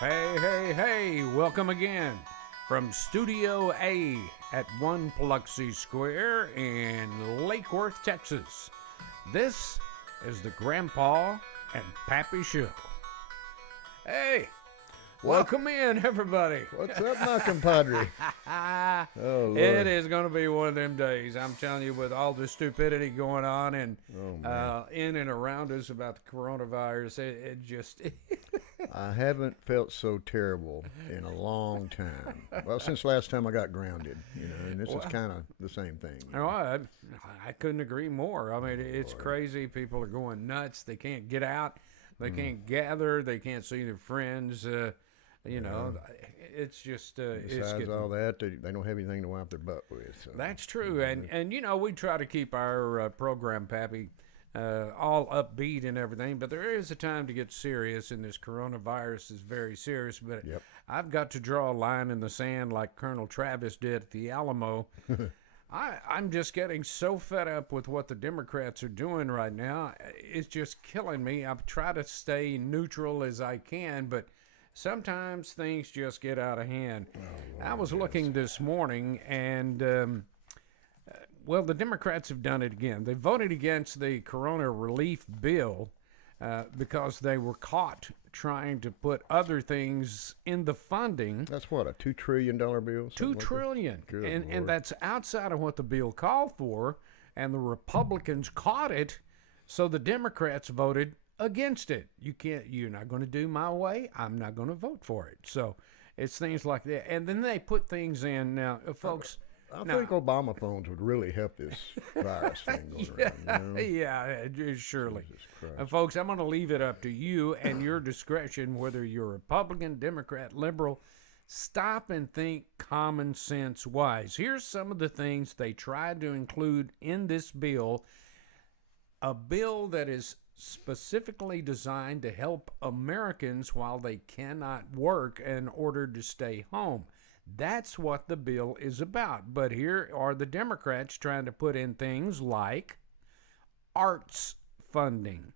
Hey, hey, hey, welcome again from Studio A at 1 Biloxi Square in Lake Worth, Texas. This is the Grandpa and Pappy Show. Hey, What? welcome in, everybody. What's up, my compadre? Oh, It Lord. is going to be one of them days. I'm telling you, with all the stupidity going on and Oh, man. in and around us about the coronavirus, it just. I haven't felt so terrible in a long time. Well, since last time I got grounded, and this is Well, kind of the same thing. No, I couldn't agree more. I mean, it's Lord. crazy. People are going nuts. They can't get out. They can't gather. They can't see their friends. It's just it's Besides getting. all that, they don't have anything to wipe their butt with. So. That's true, and we try to keep our program, Pappy, all upbeat and everything. But there is a time to get serious, and this coronavirus is very serious. But Yep. I've got to draw a line in the sand, like Colonel Travis did at the Alamo. I'm just getting so fed up with what the Democrats are doing right now. It's just killing me. I try to stay neutral as I can, but sometimes things just get out of hand. I was looking this morning, and the Democrats have done it again. They voted against the corona relief bill because they were caught trying to put other things in the funding. That's what, a $2 trillion bill? Two trillion, Good and Lord. that's outside of what the bill called for, and the Republicans caught it, so the Democrats voted against it. You're not going to do my way. I'm not going to vote for it. So it's things like that, and then they put things in now, folks. I Now, think Obama phones would really help this virus thing going around. yeah, surely. Jesus Christ. And folks, I'm going to leave it up to you and your discretion, whether you're Republican, Democrat, liberal. Stop and think common sense wise. Here's some of the things they tried to include in this bill, a bill that is specifically designed to help Americans while they cannot work in order to stay home. That's what the bill is about. But here are the Democrats trying to put in things like arts funding,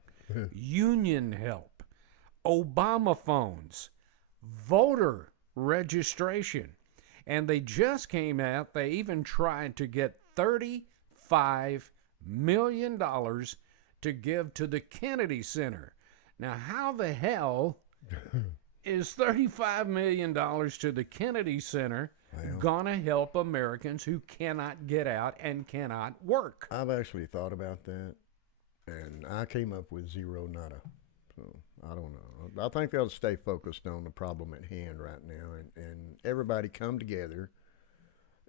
union help, Obama phones, voter registration. And they just came out, they even tried to get $35 million to give to the Kennedy Center. Now, how the hell is $35 million to the Kennedy Center gonna help Americans who cannot get out and cannot work? I've actually thought about that, and I came up with zero nada. So I don't know. I think they'll stay focused on the problem at hand right now, and everybody come together.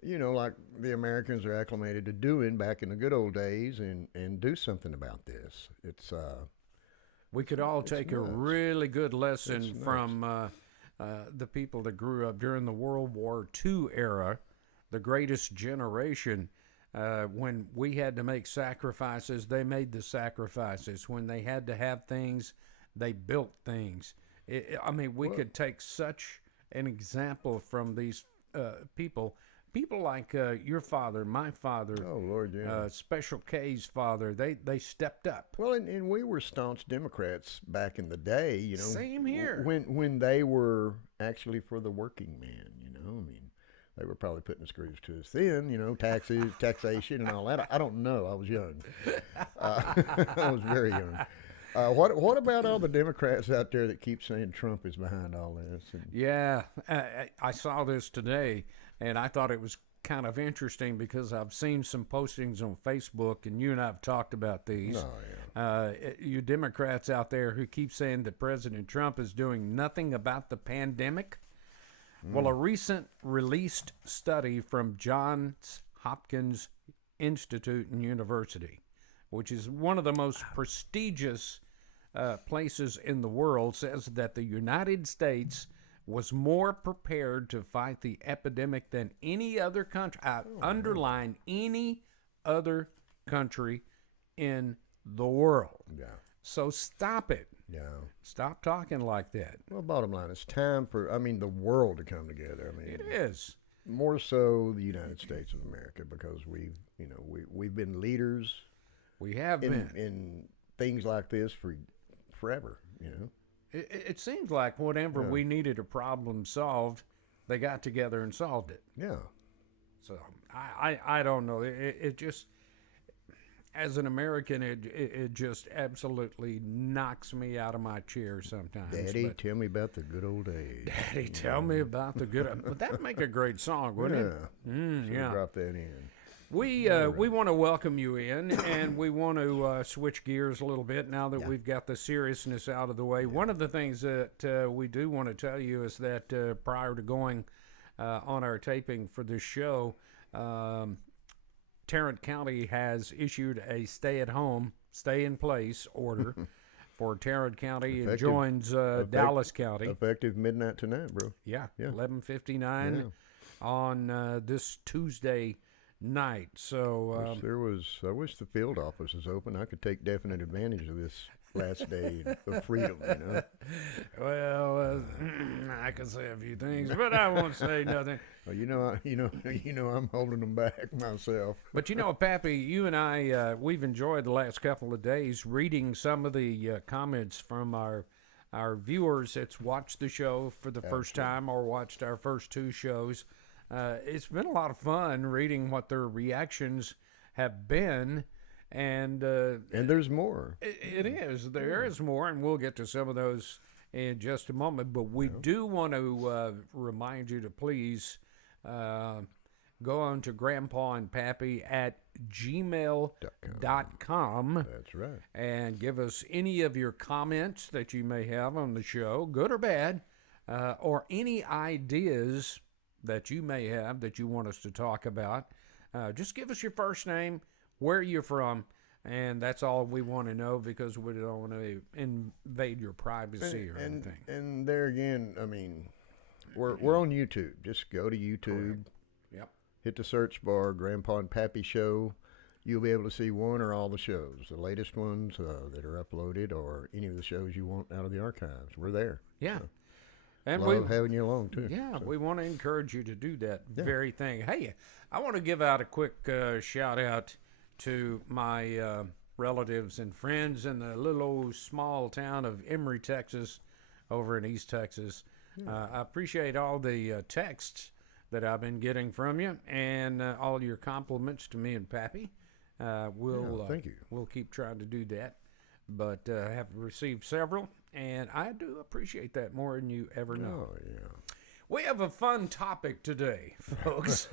Like the Americans are acclimated to doing back in the good old days, and do something about this. We could all take a nuts. really good lesson It's nuts. from the people that grew up during the World War II era, the greatest generation. When we had to make sacrifices, they made the sacrifices. When they had to have things, they built things. We could take such an example from these people. People like your father, my father, Oh Lord, yeah. Special K's father, they stepped up. Well, and we were staunch Democrats back in the day. Same here. When they were actually for the working man. They were probably putting the screws to us then. Taxes, taxation, and all that. I don't know. I was young. I was very young. What about all the Democrats out there that keep saying Trump is behind all this? Yeah, I saw this today, and I thought it was kind of interesting because I've seen some postings on Facebook, and you and I have talked about these. Oh, yeah. You Democrats out there who keep saying that President Trump is doing nothing about the pandemic. Well, a recent released study from Johns Hopkins Institute and University, which is one of the most prestigious places in the world, says that the United States was more prepared to fight the epidemic than any other country. I underline any other country in the world. Yeah. So stop it. Yeah. Stop talking like that. Well, bottom line, it's time for the world to come together. It is. More so the United States of America, because we've been leaders We have been. in things like this for forever. It seems like whenever Yeah. we needed a problem solved, they got together and solved it. Yeah. So I don't know. It just, as an American, it just absolutely knocks me out of my chair sometimes. Daddy, But, tell me about the good old days. Daddy, tell me about the good. But that'd make a great song, wouldn't it? Should Yeah. drop that in. We want to welcome you in, and we want to switch gears a little bit now that we've got the seriousness out of the way. One of the things that we do want to tell you is that prior to going on our taping for this show, Tarrant County has issued a stay-at-home, stay-in-place order for Tarrant County. It Effective- joins Dallas County. Effective midnight tonight, bro. Yeah, Yeah. 11:59 Yeah. on this Tuesday night. So I wish the field office was open. I could take definite advantage of this last day of freedom. well, I could say a few things, but I won't say nothing. Well, I'm holding them back myself. But Pappy, you and I, we've enjoyed the last couple of days reading some of the comments from our viewers that's watched the show for the first time or watched our first two shows. It's been a lot of fun reading what their reactions have been, and there's more. it is. There is more, and we'll get to some of those in just a moment. But we do want to remind you to please go on to Grandpa and Pappy at gmail.com. That's right. And give us any of your comments that you may have on the show, good or bad, or any ideas that you may have that you want us to talk about. Just give us your first name, where you're from, and that's all we want to know, because we don't want to invade your privacy or anything. And there again, I mean, we're on YouTube. Just go to YouTube. Correct. Yep. Hit the search bar, Grandpa and Pappy Show. You'll be able to see one or all the shows, the latest ones that are uploaded, or any of the shows you want out of the archives. We're there. Yeah. So, And love having you along, too. Yeah, So, we want to encourage you to do that very thing. Hey, I want to give out a quick shout out to my relatives and friends in the little old small town of Emory, Texas, over in East Texas. I appreciate all the texts that I've been getting from you, and all your compliments to me and Pappy. thank you. We'll keep trying to do that, but have received several, and I do appreciate that more than you ever know. Oh, yeah. We have a fun topic today, folks.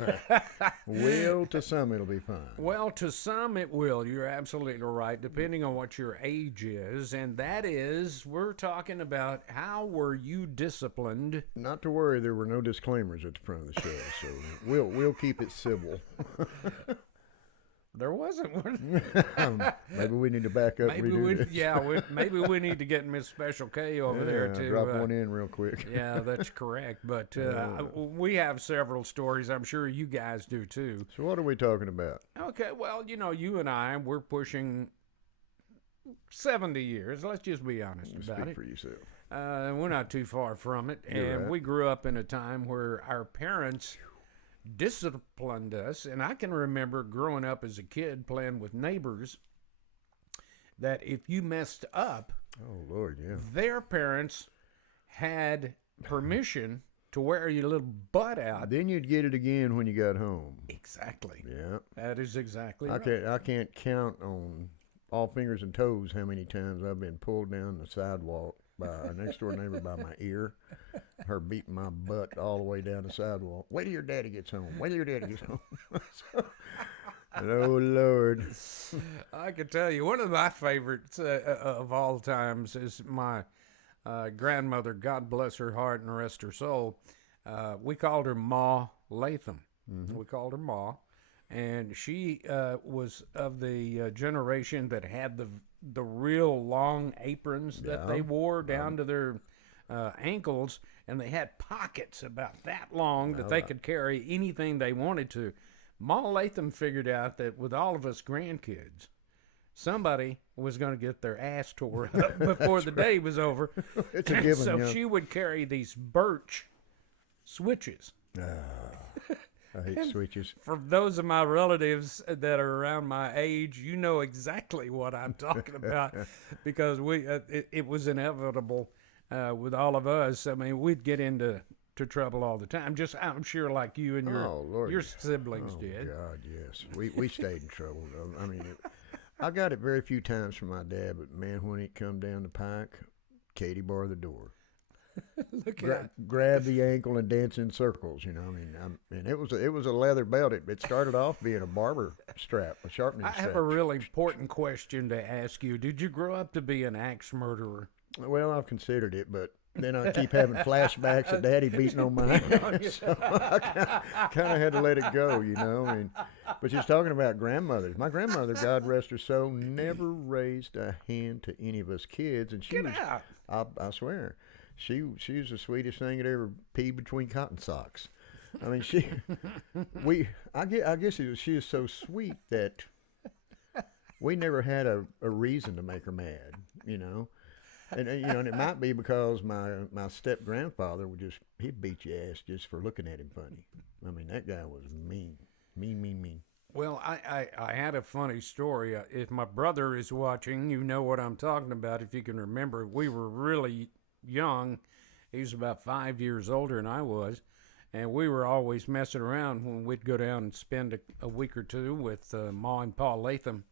Well, to some it'll be fine. Well, to some it will. You're absolutely right, depending on what your age is. And that is, we're talking about how were you disciplined? Not to worry, there were no disclaimers at the front of the show, so we'll keep it civil. There wasn't one. Maybe we need to back up and redo this. Maybe we need to get Miss Special K over there to drop one in real quick. Yeah, that's correct. But we have several stories. I'm sure you guys do too. So what are we talking about? Okay, well, you and I, we're pushing 70 years. Let's just be honest about Speak it. for yourself. We're not too far from it. You're And right. we grew up in a time where our parents disciplined us. And I can remember growing up as a kid playing with neighbors that if you messed up, Oh, Lord, yeah. their parents had permission to wear your little butt out. Then you'd get it again when you got home. Exactly. Yeah. That is exactly I right. can't count on all fingers and toes how many times I've been pulled down the sidewalk by our next door neighbor by my ear, her beating my butt all the way down the sidewalk. Wait till your daddy gets home. Wait till your daddy gets home. And, oh, Lord. I can tell you, one of my favorites of all times is my grandmother, God bless her heart and rest her soul. We called her Ma Latham. We called her Ma. And she was of the generation that had the real long aprons that they wore down to their ankles, and they had pockets about that long that they could carry anything they wanted to. Ma Latham figured out that with all of us grandkids, somebody was going to get their ass tore up before the day was over. It's a And given, so yeah. she would carry these birch switches. I hate switches. For those of my relatives that are around my age, you know exactly what I'm talking about, because it was inevitable with all of us. I mean, we'd get into trouble all the time. Just I'm sure like you and Oh Lord, your siblings oh did. God, yes. We stayed in trouble. Though. I mean, I got it very few times from my dad, but man, when it come down the pike, Katie bar the door. Look at Grab the ankle and dance in circles. You know, I mean, and it was a leather belt. It started off being a barber strap, a sharpening I strap. have a really important question to ask you. Did you grow up to be an axe murderer? Well, I've considered it, but then I keep having flashbacks of Daddy beating on mine, so I kind of had to let it go. You know, I mean, but just talking about grandmothers. My grandmother, God rest her soul, never raised a hand to any of us kids, and she Get was. out. I swear. She was the sweetest thing that ever peed between cotton socks. I mean, I guess she was so sweet that we never had a reason to make her mad, you know. And you know, and it might be because my step grandfather he'd beat your ass just for looking at him funny. I mean, that guy was mean. Well, I had a funny story. If my brother is watching, you know what I'm talking about. If you can remember, we were really young. He was about 5 years older than I was, and we were always messing around when we'd go down and spend a week or two with Ma and Pa Latham.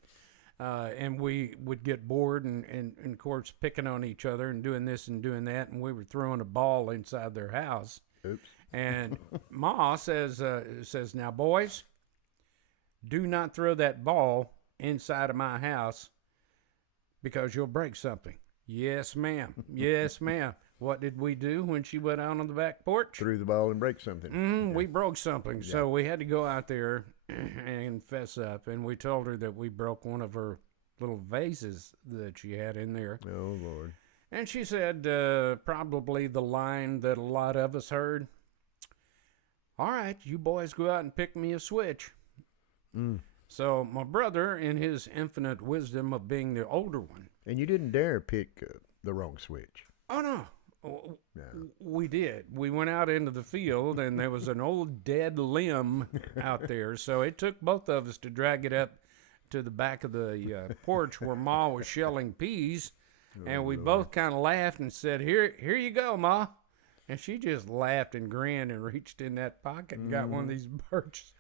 And we would get bored and of course, picking on each other and doing this and doing that, and we were throwing a ball inside their house. Oops. And Ma says, now, boys, do not throw that ball inside of my house because you'll break something. Yes, ma'am. Yes, ma'am. What did we do when she went out on the back porch? Threw the ball and break something. Yeah. We broke something. Yeah. So we had to go out there and fess up. And we told her that we broke one of her little vases that she had in there. Oh, Lord. And she said probably the line that a lot of us heard. All right, you boys go out and pick me a switch. Mm. So my brother, in his infinite wisdom of being the older one. And you didn't dare pick the wrong switch. Oh, no. No. We did. We went out into the field, and there was an old dead limb out there. So it took both of us to drag it up to the back of the porch where Ma was shelling peas. And we both kind of laughed and said, here you go, Ma. And she just laughed and grinned and reached in that pocket and got one of these birches.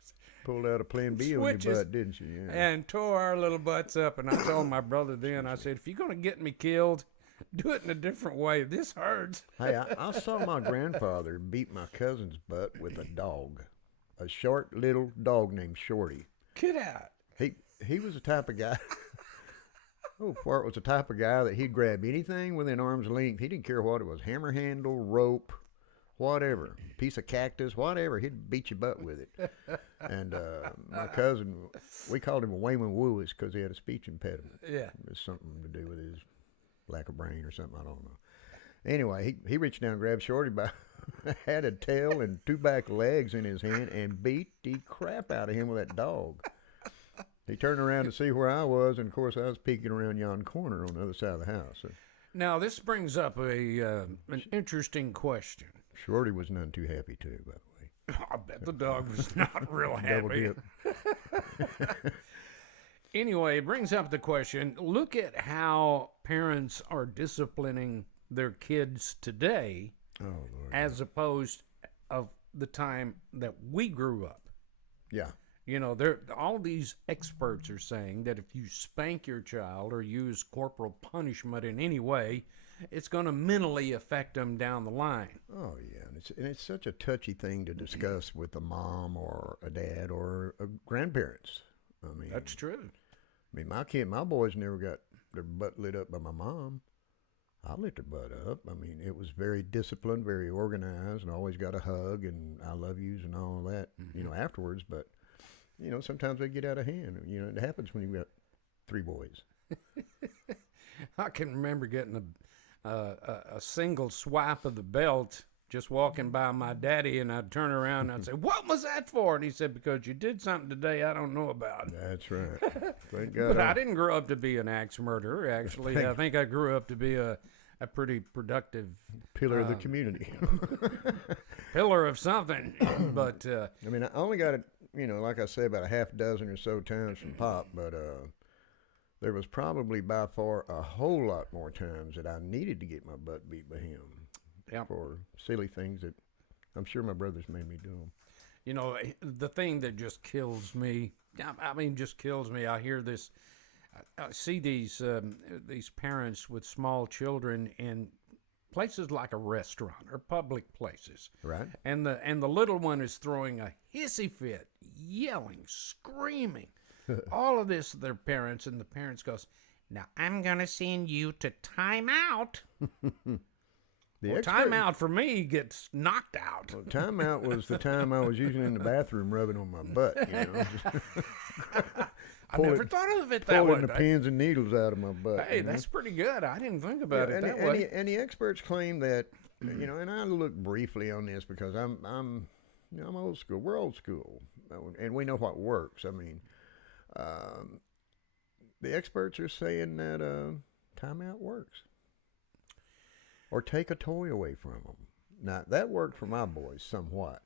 Pulled out a Plan B on your butt, didn't she? Yeah. And tore our little butts up. And I told my brother then, I said, if you're going to get me killed, do it in a different way. This hurts. Hey, I saw my grandfather beat my cousin's butt with a dog. A short little dog named Shorty. Get out. He was the type of guy... Fart was the type of guy that he'd grab anything within arm's length. He didn't care what it was. Hammer handle, rope, whatever. Piece of cactus, whatever. He'd beat your butt with it. And my cousin, we called him a Wayman Woois because he had a speech impediment. Yeah. It was something to do with his lack of brain or something. I don't know. Anyway, he reached down and grabbed Shorty by had a tail and two back legs in his hand and beat the crap out of him with that dog. He turned around to see where I was, and of course I was peeking around yon corner on the other side of the house. So. Now this brings up an interesting question. Shorty was none too happy too, by the way. I bet the dog was not real happy. Anyway, it brings up the question. Look at how parents are disciplining their kids today, as opposed of the time that we grew up. Yeah. You know, all these experts are saying that if you spank your child or use corporal punishment in any way, it's going to mentally affect them down the line. Oh, yeah. And it's such a touchy thing to discuss with a mom or a dad or grandparents. I mean, that's true. I mean, my boys never got their butt lit up by my mom. I lit their butt up. I mean, it was very disciplined, very organized, and always got a hug and I love yous and all that, afterwards. But you know, sometimes they get out of hand. You know, it happens when you've got three boys. I can remember getting a single swipe of the belt just walking by my daddy, and I'd turn around and I'd say, "What was that for?" And he said, "Because you did something today I don't know about." That's right. Thank God. But I didn't grow up to be an axe murderer, actually. I think I grew up to be a pretty productive... pillar of the community. Pillar of something. But... I mean, I only got it, like I said, about a half dozen or so times from Pop, but there was probably by far a whole lot more times that I needed to get my butt beat by him for silly things that I'm sure my brothers made me do them. You know, the thing that just kills me, I mean, just kills me. I hear this, I see these parents with small children in places like a restaurant or public places. Right. And the little one is throwing a hissy fit, yelling, screaming. All of this to their parents, and the parents goes, "Now I'm going to send you to timeout." Timeout for me gets knocked out. Well, timeout was the time I was usually in the bathroom rubbing on my butt, you know. I never thought of it that way. Pulling the pins and needles out of my butt. Hey, that's pretty good. I didn't think about it that way. And the experts claim that, you know, and I look briefly on this because I'm old school. We're old school, and we know what works. I mean, the experts are saying that timeout works. Or take a toy away from them. Now, that worked for my boys somewhat.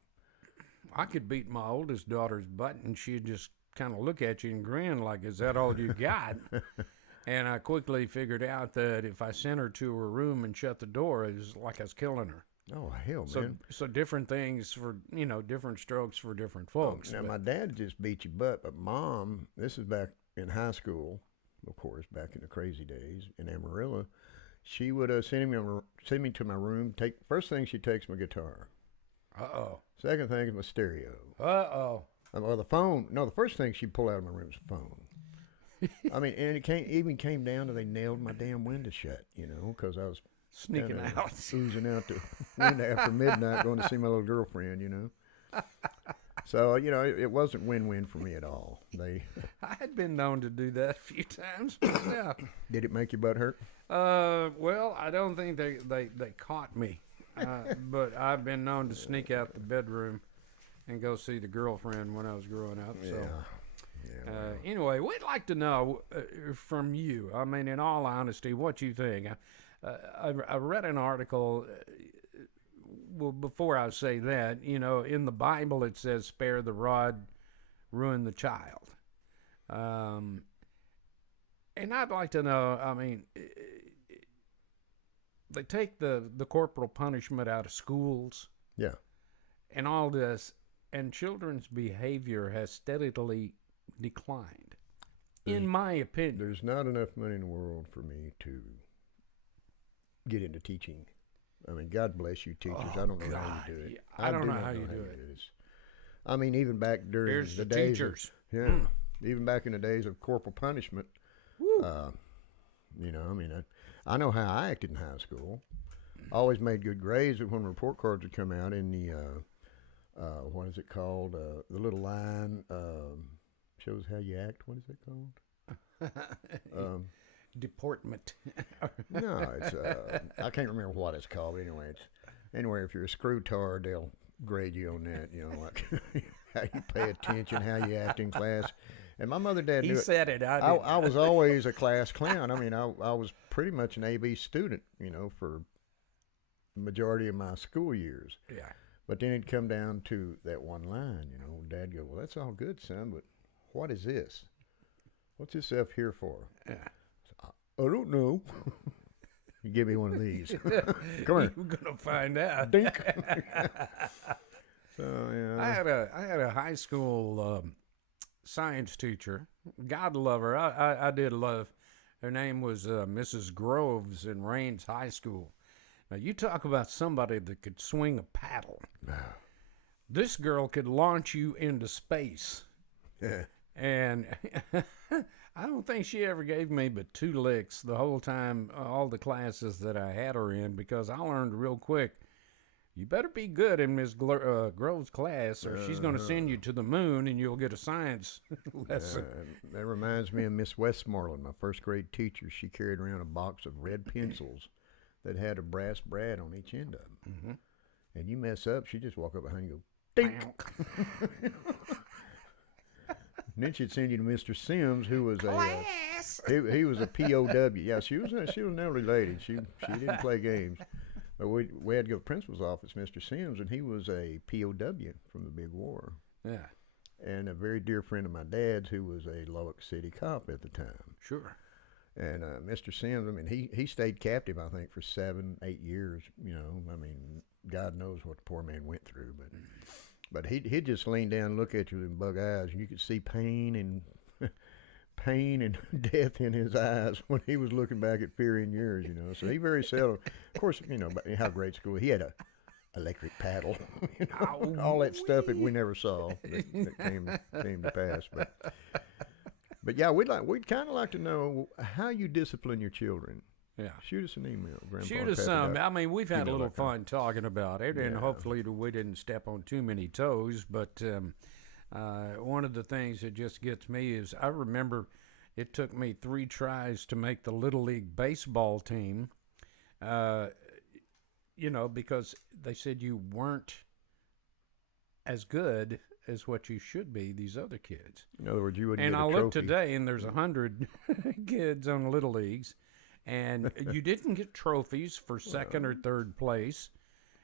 I could beat my oldest daughter's butt, and she'd just kind of look at you and grin like, "Is that all you got?" And I quickly figured out that if I sent her to her room and shut the door, it was like I was killing her. Oh, hell, man. So different things for, you know, different strokes for different folks. Now, my dad just beat your butt, but Mom, this is back in high school, of course, back in the crazy days in Amarillo. She would send me to my room. First thing she takes my guitar. Uh-oh. Second thing is my stereo. Uh-oh. Or the phone. No, the first thing she'd pull out of my room was the phone. I mean, and it even came down to they nailed my damn window shut, you know, because I was sneaking out. Oozing out the window after midnight going to see my little girlfriend, you know. So, you know, it wasn't win-win for me at all. I had been known to do that a few times. Yeah. Did it make your butt hurt? Well, I don't think they caught me. But I've been known to sneak out the bedroom and go see the girlfriend when I was growing up. So, anyway, we'd like to know from you, I mean, in all honesty, what you think. I read an article. Well, before I say that, you know, in the Bible it says, "Spare the rod, ruin the child." And I'd like to know, I mean, they take the corporal punishment out of schools. Yeah. And all this, and children's behavior has steadily declined, in my opinion. There's not enough money in the world for me to get into teaching. I mean, God bless you, teachers. I don't know how you do it. I don't know how you do it. I mean, even back during Here's the the days teachers. Even back in the days of corporal punishment. You know, I mean, I know how I acted in high school. I always made good grades, but when report cards would come out in the, what is it called? The little line shows how you act. What is it called? Deportment. No, it's I can't remember what it's called. Anyway, if you're a screw-tard, they'll grade you on that. You know, like how you pay attention, how you act in class. And my mother, dad knew He said it. I was always a class clown. I mean, I was pretty much an AB student, you know, for the majority of my school years. Yeah. But then it'd come down to that one line, you know. Dad go, "Well, that's all good, son, but what is this? What's this up here for?" Yeah. I don't know. You give me one of these. Come here. You're gonna find out. Dink. So yeah. I had a high school science teacher. God love her. I did love. Her name was Mrs. Groves in Raines High School. Now you talk about somebody that could swing a paddle. This girl could launch you into space. Yeah. And I don't think she ever gave me but 2 licks the whole time, all the classes that I had her in, because I learned real quick, you better be good in Miss Grove's class, or she's going to send you to the moon and you'll get a science lesson. That reminds me of Miss Westmoreland, my first grade teacher. She carried around a box of red pencils that had a brass brad on each end of them. Mm-hmm. And you mess up, she just walk up behind you and go, dink. And then she'd send you to Mr. Sims, who was he was a POW. Yeah, she was an elderly lady. She didn't play games. But we had to go to the principal's office, Mr. Sims, and he was a POW from the big war. Yeah. And a very dear friend of my dad's who was a Lubbock City cop at the time. Sure. And Mr. Sims, I mean, he stayed captive, I think, for 7, 8 years. You know, I mean, God knows what the poor man went through, but he'd just lean down and look at you with bug eyes, and you could see pain and pain and death in his eyes when he was looking back at fear in yours. You know, so he very seldom, of course, you know, how great school he had a electric paddle, you know, all that stuff that we never saw that came to pass, But yeah, we'd kind of like to know how you discipline your children. Yeah. Shoot us an email, Grandpa. Shoot us some. I mean, we've had a little gmail.com. fun talking about it, and Yeah. hopefully we didn't step on too many toes. But one of the things that just gets me is I remember it took me 3 tries to make the Little League baseball team, you know, because they said you weren't as good as what you should be, these other kids. In other words, you wouldn't And get I a looked trophy. today, and there's 100 kids on Little Leagues, and you didn't get trophies for second or third place.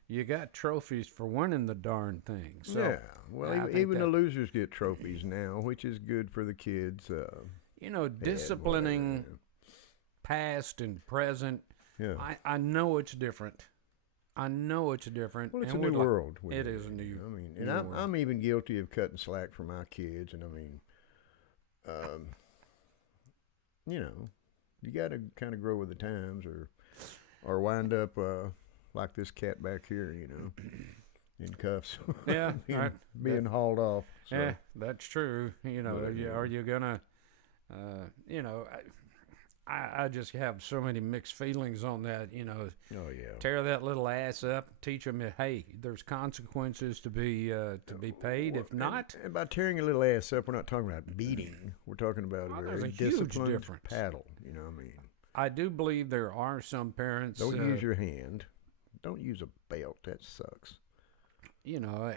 You got trophies for winning the darn thing. So, Yeah, well, I think even the that- losers get trophies now, which is good for the kids. you know, disciplining whatever. past and present, Yeah. I know it's different. I know it's different. Well, it's a and new we'd like- world. It is a new. I mean, new and I'm, world. I'm even guilty of cutting slack for my kids. And I mean, you know, you got to kind of grow with the times, or wind up like this cat back here, you know, in cuffs. Yeah, being hauled off. So. Yeah, that's true. You know, But, are you gonna, you know, I just have so many mixed feelings on that. You know, Oh yeah. tear that little ass up, teach them that, hey, there's consequences to be paid. If not, And by tearing a little ass up, we're not talking about beating. We're talking about Well, a there's very a huge disciplined difference. paddle. You know what I mean? I do believe there are some parents. Don't use your hand. Don't use a belt. That sucks. You know,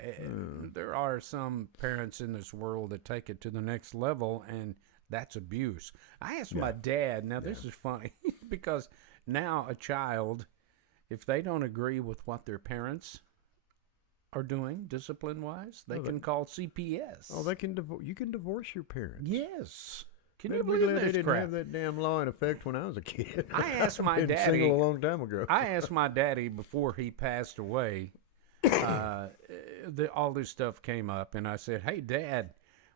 there are some parents in this world that take it to the next level, and that's abuse. I asked my dad, now this is funny, because now a child, if they don't agree with what their parents are doing discipline-wise, they can call CPS. Oh, they can you can divorce your parents. Yes. Can you Maybe believe they this didn't crap? have that damn law in effect when I was a kid. I asked my Been daddy. single a long time ago. I asked my daddy before he passed away. All this stuff came up, and I said, "Hey, Dad,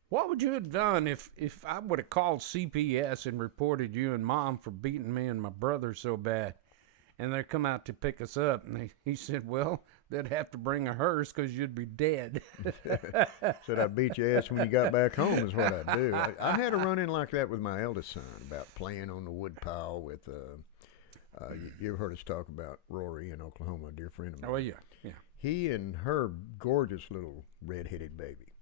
what would you have done if I would have called CPS and reported you and Mom for beating me and my brother so bad, and they come out to pick us up?" And he said, "Well, they'd have to bring a hearse because you'd be dead." Said I beat your ass when you got back home is what I do. I had a run-in like that with my eldest son about playing on the wood pile with. You ever heard us talk about Rory in Oklahoma, a dear friend of mine? Oh yeah. He and her gorgeous little red-headed baby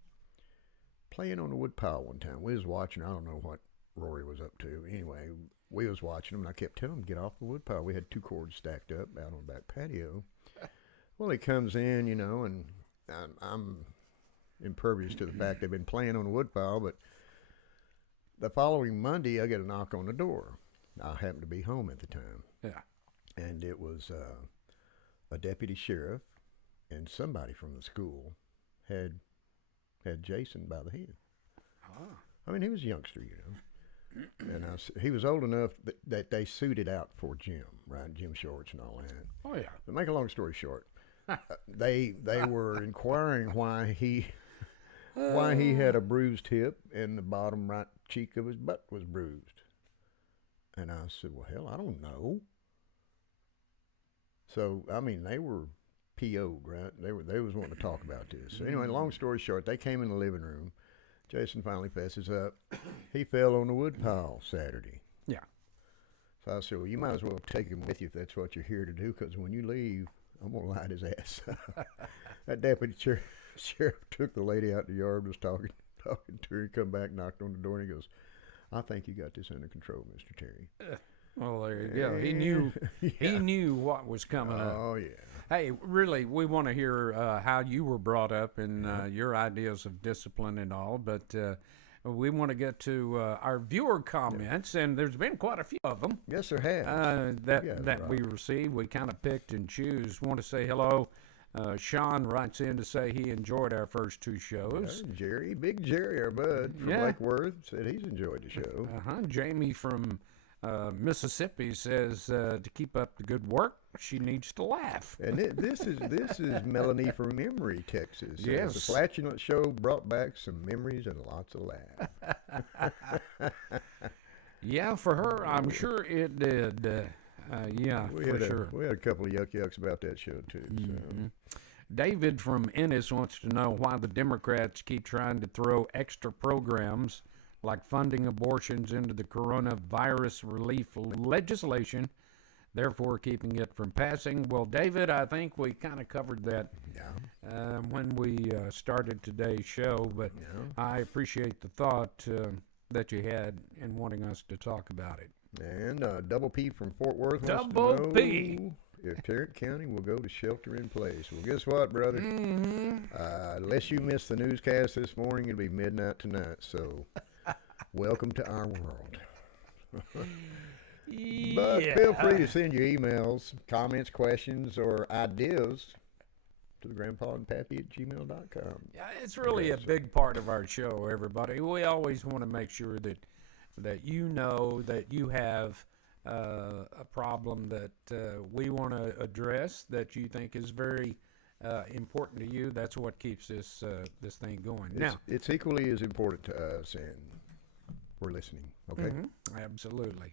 playing on the wood pile one time. We was watching. I don't know what Rory was up to. Anyway, we was watching him, and I kept telling him, get off the wood pile. We had 2 cords stacked up out on the back patio. Well, he comes in, you know, and I'm impervious to the fact they've been playing on the wood pile, but the following Monday, I get a knock on the door. I happened to be home at the time. Yeah. And it was a deputy sheriff and somebody from the school had Jason by the hand. Ah. I mean, he was a youngster, you know. And he was old enough that they suited out for Jim, right? Gym shorts and all that. Oh yeah. But make a long story short, they were inquiring why he had a bruised hip and the bottom right cheek of his butt was bruised. And I said, well, hell, I don't know. So, I mean, they were PO'd, right? They was wanting to talk about this. So anyway, long story short, they came in the living room. Jason finally fesses up. He fell on the wood pile Saturday. Yeah. So I said, well, you might as well take him with you if that's what you're here to do, because when you leave, I'm going to light his ass. That deputy sheriff took the lady out in the yard, was talking to her. He come back, knocked on the door, and he goes, I think you got this under control, Mr. Terry. Well, there you go. He knew. He knew what was coming up. Oh, yeah. Hey, really, we want to hear how you were brought up and your ideas of discipline and all, but we want to get to our viewer comments, and there's been quite a few of them Yes, there has. that we received. We kind of picked and choose. Want to say hello. Sean writes in to say he enjoyed our first 2 shows. Jerry, Big Jerry, our bud from Yeah. Lake Worth, said he's enjoyed the show. Jamie from Mississippi says to keep up the good work, she needs to laugh. And this is Melanie from Emory, Texas. Yes. The Flatulent Show brought back some memories and lots of laugh. Yeah, for her, I'm sure it did. Yeah, for sure. We had a couple of yucks about that show too. So. David from Ennis wants to know why the Democrats keep trying to throw extra programs like funding abortions into the coronavirus relief legislation, therefore keeping it from passing. Well, David, I think we kind of covered that when we started today's show, but I appreciate the thought that you had in wanting us to talk about it. And Double P from Fort Worth wants Double to know P. if Tarrant County will go to shelter in place. Well, guess what, brother? Unless you missed the newscast this morning, it'll be midnight tonight. So, welcome to our world. But feel free to send your emails, comments, questions, or ideas to the grandpaandpappy@gmail.com. Yeah, it's really a big part of our show, everybody. We always want to make sure that you know that you have a problem that we want to address that you think is very important to you. That's what keeps this thing going. It's equally as important to us, and we're listening. Okay. Absolutely.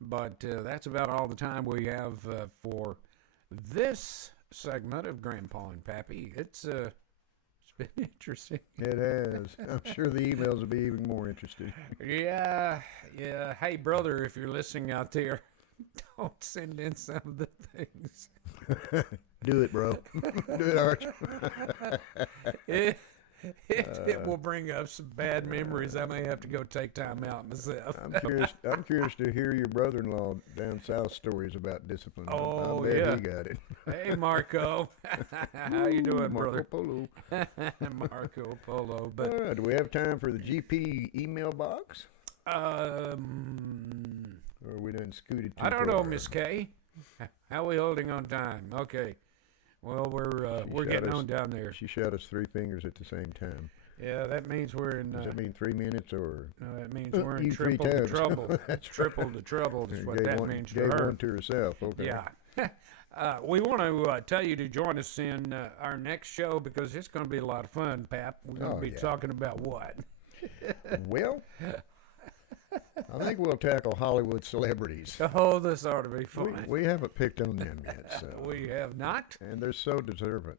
But that's about all the time we have for this segment of Grandpa and Pappy. It's been interesting. It has. I'm sure the emails will be even more interesting. Yeah. Hey, brother, if you're listening out there, don't send in some of the things. Do it, bro. Do it, Arch. It will bring up some bad memories. I may have to go take time out myself. I'm curious to hear your brother-in-law down south stories about discipline. Oh, I bet yeah. he got it. Hey, Marco. How you doing, Marco brother? Polo. Marco Polo. But Do we have time for the GP email box? Or are we done scooted too I don't know, far? Miss Kay. How are we holding on time? Okay. Well, we're getting on down there. She shot us 3 fingers at the same time. Yeah, that means we're in. Does that mean 3 minutes or? No, that means we're in You 3 triple the times. trouble. That's Triple the trouble is what Gave that one- means to gave her. one to herself. Okay. Yeah. We want to tell you to join us in our next show because it's going to be a lot of fun, Pap. We're going to be talking about what? Well, I think we'll tackle Hollywood celebrities. Oh, this ought to be fun. We haven't picked on them yet, so. We have not. And they're so deserving.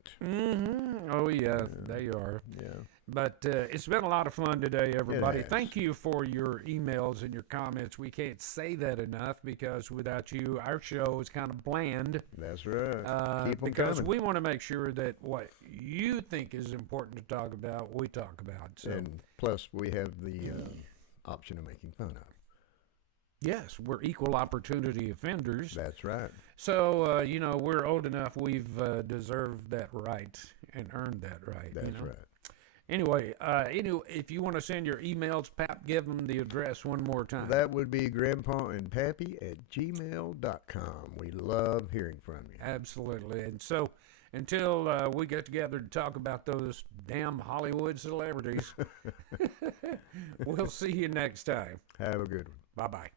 Oh, yeah, they are. Yeah. But it's been a lot of fun today, everybody. has. Thank you for your emails and your comments. We can't say that enough because without you, our show is kind of bland. That's right. Keep them Because coming. we want to make sure that what you think is important to talk about, we talk about. So, And plus, we have the option of making fun of. yes, we're equal opportunity offenders. That's right. So, we're old enough. We've deserved that right and earned that right. That's right. Anyway, if you want to send your emails, Pap, give them the address one more time. That would be grandpaandpappy@gmail.com. We love hearing from you. Absolutely. And so until we get together to talk about those damn Hollywood celebrities, we'll see you next time. Have a good one. Bye-bye.